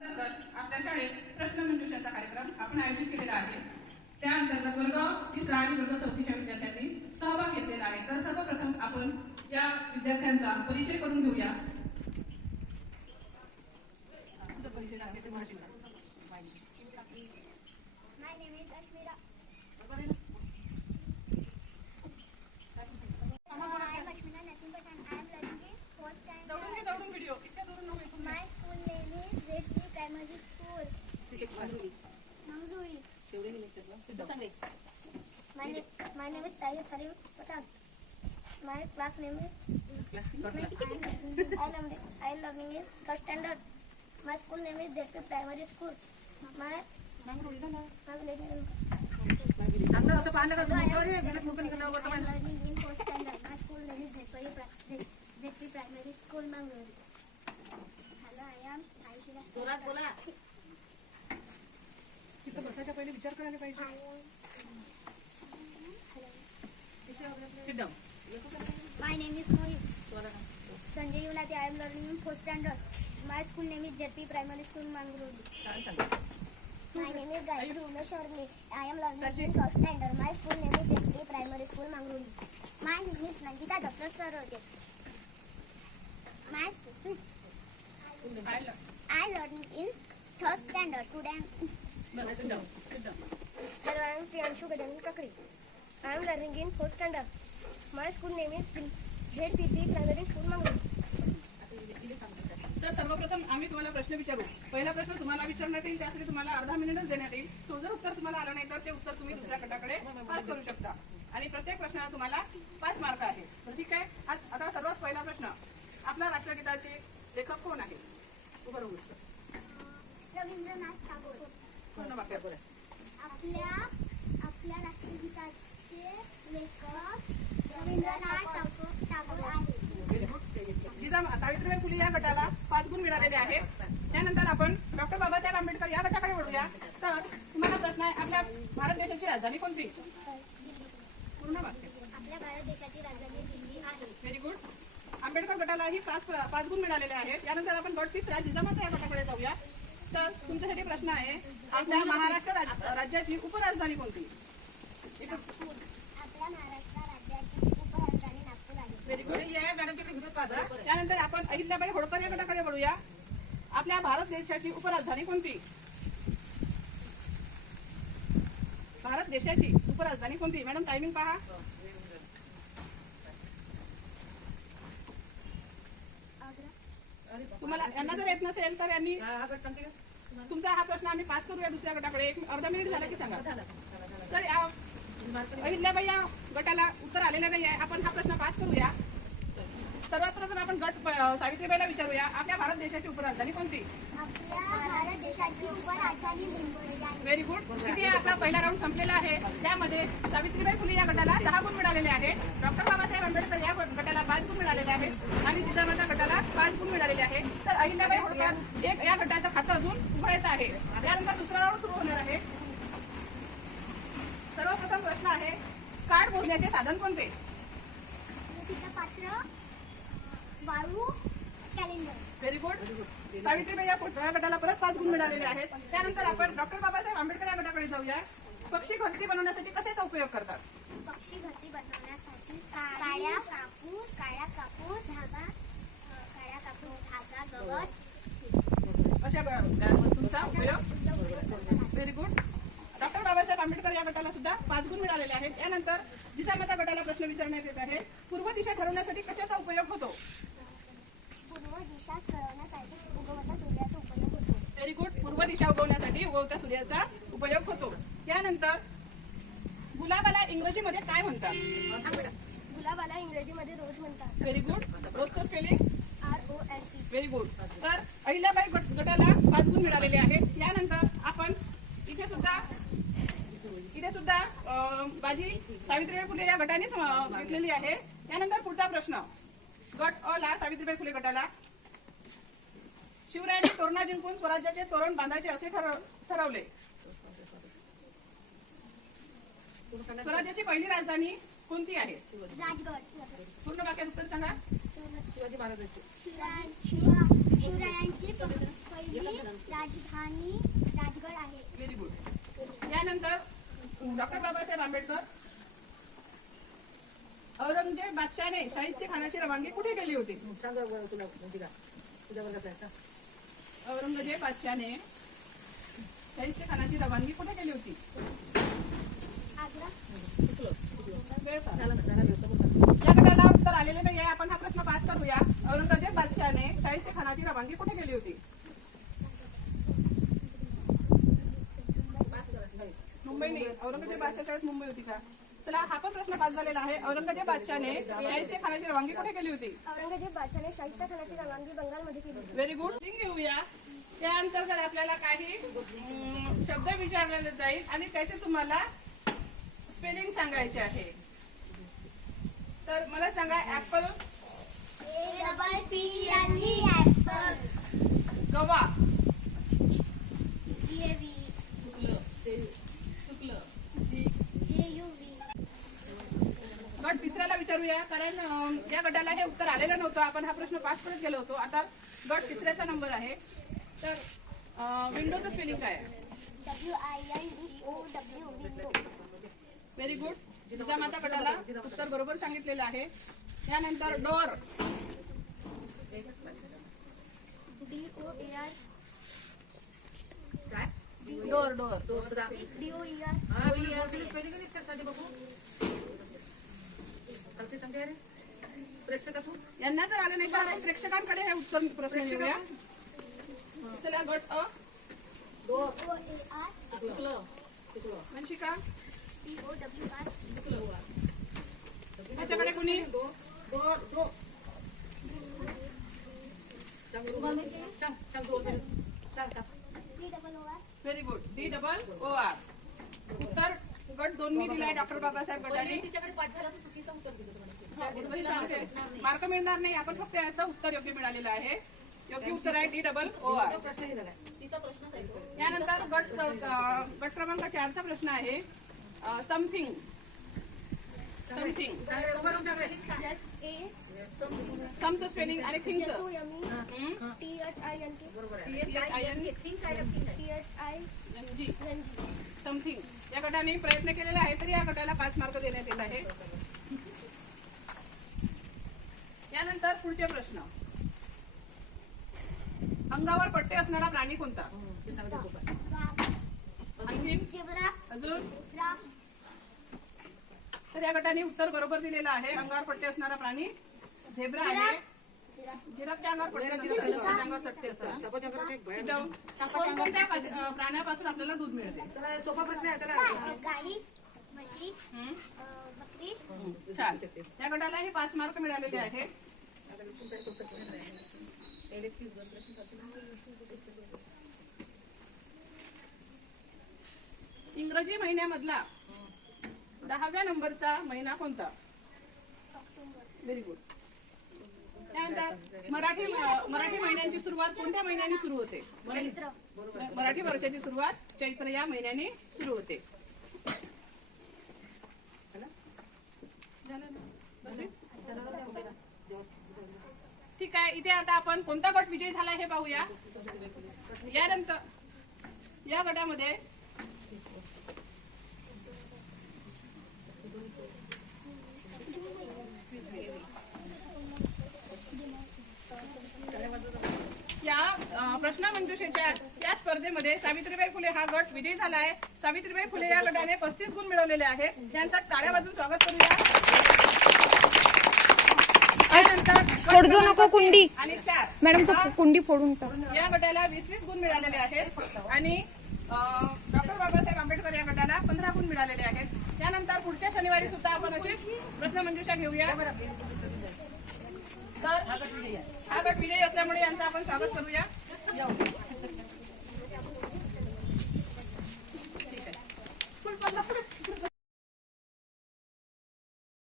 आपल्या शाळेत प्रश्नमंजुषाचा कार्यक्रम आपण आयोजित केलेला आहे. त्या अंतर्गत वर्ग 3 आणि वर्ग 4च्या विद्यार्थ्यांनी सहभाग घेतलेला आहे. तर सर्वप्रथम आपण या विद्यार्थ्यांचा परिचय करून घेऊया. My name is Tahir Salim Patan. My class name is I am learning in first standard. My school name is JP Primary School. My village name I am learning in first standard. My school name is JP Primary School, Mangalore. Hello, I am Aishila. बोला. तिथं बसायच्या पहिले विचार करायला पाहिजे. My name is Mohit. Sanjay Unati. I am learning in 4th standard. My school name is JP Primary School, Mangalore. My name is Gayatri Umesh Sharmi. I am learning in 1st standard. My school name is JP Primary School, Mangalore. My name is Nandita Dasrath Sarote. I learning in 3rd standard. Today Hello, I am Priyanshu Gajanan Kakri. I am learning in 4th standard. My school name is ZPP Primary School, Mangalore. तर सर्वप्रथम आम्ही तुम्हाला प्रश्न विचारू. पहिला प्रश्न तुम्हाला विचारण्यात येईल, त्यासाठी तुम्हाला अर्धा मिनिटच देण्यात येईल. जर उत्तर तुम्हाला आलं नाही तर ते उत्तर तुम्ही दुसऱ्या गटाकडे पास करू शकता आणि प्रत्येक प्रश्नाला तुम्हाला 5 मार्क आहे. तर ठीक आहे. आता सर्वात पहिला प्रश्न, आपल्या राष्ट्रगीताचे लेखक कोण आहे? उभं राहू शकता. रवींद्रनाथ टागोर. पूर्ण वाक्य बोला. आपल्या राष्ट्रगीताचे लेखक रवींद्रनाथ टागोर आहे. सावित्रीबाई फुले या गटाला 5 गुण मिळालेले आहेत. त्यानंतर आपण डॉक्टर बाबासाहेब आंबेडकर या गटाकडे वळूया. तर तुम्हाला प्रश्न आहे, आपल्या भारत देशाची राजधानी कोणती? पूर्ण वाक्य. आपल्या भारत देशाची राजधानी दिल्ली आहे. Very good. आंबेडकर गटालाही 5 गुण मिळालेले आहेत. यानंतर आपण गट 3 जिजामाता या गटाकडे जाऊया. तर तुमच्यासाठी प्रश्न आहे, आपल्या महाराष्ट्र राज्याची उपराजधानी कोणती? आपल्या महाराष्ट्र राज्याची उपराजधानी नागपूर आहे. Very good. त्यानंतर आपण अहिल्याबाई होळकर या गटाकडे वळूया. आपल्या भारत देशाची उपराजधानी कोणती? भारत देशाची उपराजधानी कोणती? मॅडम टायमिंग पहा. तुम्हाला यांना जर येत नसेल तर यांनी तुमचा हा प्रश्न आम्ही पास करूया दुसऱ्या गटाकडे. अर्धा मिनिट झाला की सांगा. तर अहिल्याबाई या गटाला उत्तर आलेलं नाही आहे. आपण हा प्रश्न पास करूया. सर्वात प्रथम आपण गट सावित्रीबाईला विचारूया, आपल्या भारत देशाची उपराजधानी कोणती? आपल्या भारत देशाची उपराजधानी मुंबई आहे. Very good. इथे आपला पहिला राऊंड संपलेला आहे. त्यामध्ये सावित्रीबाई फुले या गटाला 10 गुण मिळालेले आहेत. डॉक्टर बाबासाहेब आंबेडकर या गटाला 5 गुण मिळालेले आहेत आणि जिजामाता गटाला 5 गुण मिळालेले आहेत. तर अहिल्याबाई होळकर या गटाचं खातं अजून उघडायचं आहे. त्यानंतर दुसरा राऊंड सुरू होणार आहे. सर्वप्रथम प्रश्न आहे, कार्ड मोजण्याचे साधन कोणते? पात्र, वाळू, कॅलेंडर. Very good. सावित्रीबाई या गटाला परत 5 गुण मिळालेले आहेत. त्यानंतर आपण डॉक्टर बाबासाहेब आंबेडकर या गटाकडे जाऊया. पक्षी घरटी बनवण्यासाठी कशाचा उपयोग करतात? पक्षी घरटी बनवण्यासाठी काळ्या कापूस, धागा, गवत अशा वस्तूंचा उपयोग. Very good. Doctor Babasaheb Ambedkar या गटाला सुद्धा 5 गुण मिळालेले आहेत. त्यानंतर जिजामाता गटाला प्रश्न विचारण्यात येत आहे, पूर्व दिशा ठरवण्यासाठी कशाचा उपयोग होतो? पूर्व दिशा ठरवण्यासाठी उगवत्या सूर्याचा उपयोग होतो. Very good. पूर्व दिशा उगवण्यासाठी उगवत्या सूर्याचा उपयोग होतो. त्यानंतर गुलाबाला इंग्रजीमध्ये काय म्हणतात? गुलाबाला इंग्रजीमध्ये रोज म्हणतात. Very good. रोजचं स्पेलिंग? ROSE. Very good. तर अहिल्याबाई गटाला 5 गुण मिळालेले आहेत. यानंतर आपण इथे सुद्धा बाजी सावित्रीबाई फुले या गटाने घेतलेली आहे. यानंतर पुढचा प्रश्न, गट अ ला सावित्रीबाई फुले गटाला, शिवरायांनी तोरणा जिंकून स्वराज्याचे तोरण बांधायचे असे ठरवले. स्वराज्याची पहिली राजधानी कोणती आहे? राजगड. पूर्ण वाक्यात उत्तर सांगा. शिवाजी महाराजांचे. शिवरायांची पहिली राजधानी राजगड आहे. Very good. यानंतर डॉक्टर बाबासाहेब आंबेडकर. औरंगजेब बादशाहने शाहिस्ते खानाची रवानगी कुठे केली होती? औरंगजेब बादशाहने शाहिस्ते खानाची रवानगी कुठे केली होती? आग्रा. या गटाला उत्तर आलेले नाही आहे. आपण हा प्रश्न पास करूया. औरंगजेब बादशाहने शाहिस्ते खानाची रवानगी कुठे केली होती? मुंबई नाही. औरंगजेब बादशाहच्या वेळेस मुंबई होती का? चला, हा पण प्रश्न पास झालेला आहे. औरंगजेब बादशाहने शाहिस्ते खानाची रवानगी कुठे केली होती? औरंगजेब बादशाहने शाहिस्ता खानाची रवानगी बंगालमध्ये केली. Very good. लिंक घेऊया. त्या अंतर्गत आपल्याला काही शब्द विचारलेले जाईल आणि त्याचे तुम्हाला स्पेलिंग सांगायचे आहे. तर मला सांगा. Apple, APPLE apple. गवा, GAV. गट तिसऱ्याला विचारूया, कारण या गटाला हे उत्तर आलेलं नव्हतं. आपण हा प्रश्न पास करत गेलो होतो. आता गट तिसऱ्याचा नंबर आहे. तर विंडोचं स्पेलिंग काय आहे? WINDOW. Window. Very good. Jijamata गटाला उत्तर बरोबर सांगितलेलं आहे. यानंतर डोर, DOAR. डोर, डोर, यांना जर आलं नाही तर प्रेक्षकांकडे हे उत्तर प्रश्न घेऊया. चला, गट अ, DOAR. वंशिका. TOWR. त्याच्याकडे कुणी? DOOR. Very good. DOOR. उत्तर गट 2 दिलाय डॉक्टर बाबासाहेब गटाने. मार्क मिळणार नाही. आपण फक्त याचं उत्तर योग्य मिळालेलं आहे. योग्य उत्तर आहे DOOR. यानंतर गट क्रमांक 4चा प्रश्न आहे. समथिंग. समथिंग. समचं स्पेलिंग आणि थिंगचं. समथिंग. या गटाने प्रयत्न केलेला आहे, तरी या गटाला 5 मार्क देण्यात येत आहे. यानंतर पुढचे प्रश्न. अंगावर पट्टे असणारा प्राणी कोणता? आणखीन झेब्रा. अजून? जिराफ. तर या गटाने उत्तर बरोबर दिलेलं आहे. अंगावर पट्टे असणारा प्राणी झेब्रा आहे. जिराफच्या अंगावर पट्टे नसतात, जिराफच्या अंगावर चट्टे असतात. कोणत्या प्राण्यापासून आपल्याला दूध मिळते? सोपा प्रश्न आहे. गाई. म्हशी. बकरी. छान. या गटाला हे 5 मार्क मिळालेले आहे. इंग्रजी महिन्यामधला 10व्या नंबरचा महिना कोणता? Very good. त्यानंतर मराठी महिन्यांची सुरुवात कोणत्या महिन्याने सुरू होते? मराठी वर्षाची सुरुवात चैत्र या महिन्याने सुरू होते. ठीक आहे. इथे आता आपण कोणता गट विजयी झाला हे पाहूया. यानंतर या गटामध्ये या प्रश्नमंजुषेच्या या स्पर्धेमध्ये सावित्रीबाई फुले हा गट विजयी झाला आहे. सावित्रीबाई फुले या गटाने 35 गुण मिळवलेले आहेत. यांचा टाळ्या वाजवून स्वागत करूया. फोडू नको कुंडी आणि 4 मॅडम, तो कुंडी फोडून टाक. या गटाला 20 गुण मिळालेले आहेत आणि डॉक्टर बाबासाहेब आंबेडकर या गटाला 15 गुण मिळालेले आहेत. त्यानंतर पुढच्या शनिवारी सुद्धा आपण अशीच प्रश्नमंजुषा घेऊया. तर हा गट विजयी असल्यामुळे यांचं आपण स्वागत करूया.